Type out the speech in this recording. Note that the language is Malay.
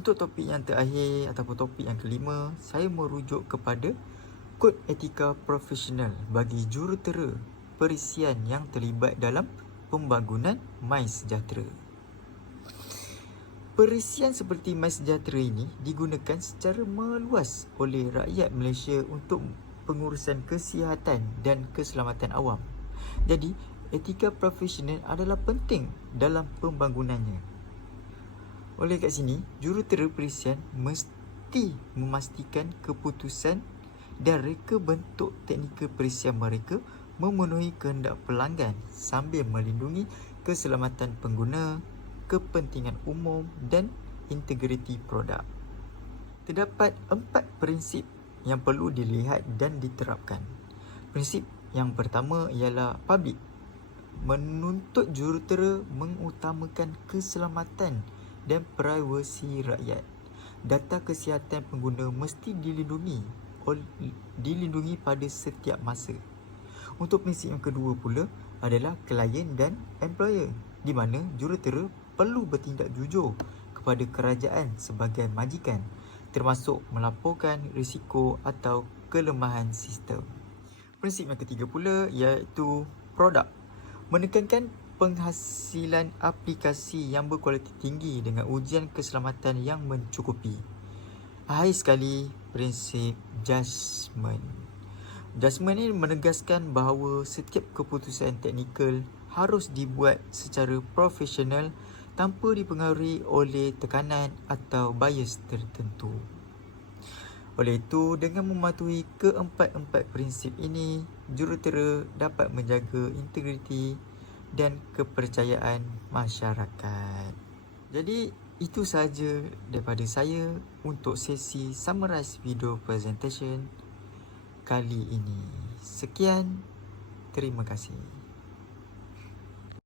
Untuk topik yang terakhir ataupun topik yang kelima, saya merujuk kepada kod etika profesional bagi jurutera perisian yang terlibat dalam pembangunan MySejahtera. Perisian seperti MySejahtera ini digunakan secara meluas oleh rakyat Malaysia untuk pengurusan kesihatan dan keselamatan awam. Jadi, etika profesional adalah penting dalam pembangunannya. Oleh kat sini, jurutera perisian mesti memastikan keputusan dan reka bentuk teknikal perisian mereka memenuhi kehendak pelanggan sambil melindungi keselamatan pengguna, kepentingan umum dan integriti produk. Terdapat 4 prinsip yang perlu dilihat dan diterapkan. Prinsip yang pertama ialah public. Menuntut jurutera mengutamakan keselamatan dan privasi rakyat. Data kesihatan pengguna mesti dilindungi pada setiap masa. Untuk prinsip yang kedua pula adalah klien dan employer, di mana jurutera perlu bertindak jujur kepada kerajaan sebagai majikan, termasuk melaporkan risiko atau kelemahan sistem. Prinsip yang ketiga pula iaitu produk. Menekankan penghasilan aplikasi yang berkualiti tinggi dengan ujian keselamatan yang mencukupi. Akhir sekali, prinsip judgement. Judgement ini menegaskan bahawa setiap keputusan teknikal harus dibuat secara profesional tanpa dipengaruhi oleh tekanan atau bias tertentu. Oleh itu, dengan mematuhi keempat-empat prinsip ini, jurutera dapat menjaga integriti dan kepercayaan masyarakat. Jadi, itu sahaja daripada saya untuk sesi summarize video presentation kali ini. Sekian, terima kasih.